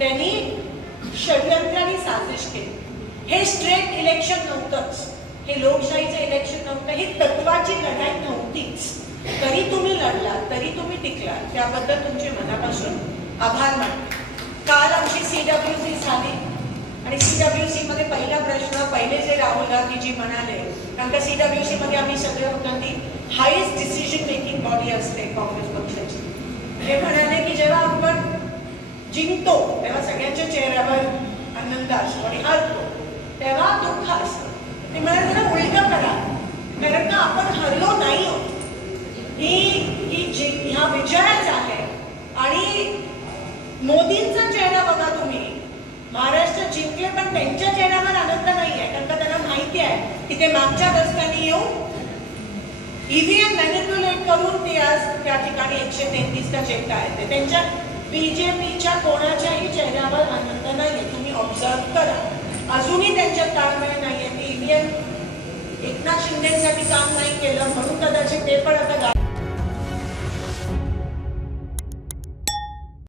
त्यांनी षडयंत्र आणि साजिश केली. हे स्ट्रेट इलेक्शन नव्हतंच. हे लोकशाहीचं इलेक्शन नव्हतं. ही तत्वाची लढाई नव्हतीच. तरी तुम्ही लढला तरी तुम्ही टिकला त्याबद्दल तुमचे मनापासून आभार मानले काल आमची सी डब्ल्यू सी झाली. आणि सी डब्ल्यू सी मध्ये पहिला प्रश्न पहिले जे राहुल गांधीजी म्हणाले कारण का सी डब्ल्यू सी मध्ये आम्ही सगळे होतो ती हायेस्ट डिसिजन मेकिंग बॉडी असते काँग्रेस पक्षाची ते म्हणाले की जेव्हा आपण जिंकतो तेव्हा सगळ्यांच्या चेहऱ्यावर आनंद असतो आणि हरतो. तेव्हा दुःख असतं. ते मला जरा उलट करा. कारण का आपण हरलो नाही आहोत. ही ही जी ह्या विजयाच आहे. आणि मोदींचा चेहरा बघा तुम्ही. महाराष्ट्र जिंकले पण त्यांच्या चेहऱ्यावर आनंद नाही आहे. कारण का त्यांना माहिती आहे की ते मागच्या रस्त्याने येऊन ईव्हीएम मॅनिप्युलेट करून ते आज त्या ठिकाणी एकशे तेहतीसचा चेक आहे ते त्यांच्या बीजेपीच्या कोणाच्याही चेहऱ्यावर आनंद नाहीये. तुम्ही ऑब्झर्व करा. अजूनही त्यांच्यात ताळमेळ नाहीये. मी इंडियन एकनाथ शिंदेसाठी काम नाही केलं म्हणून कदाचित ते पण आता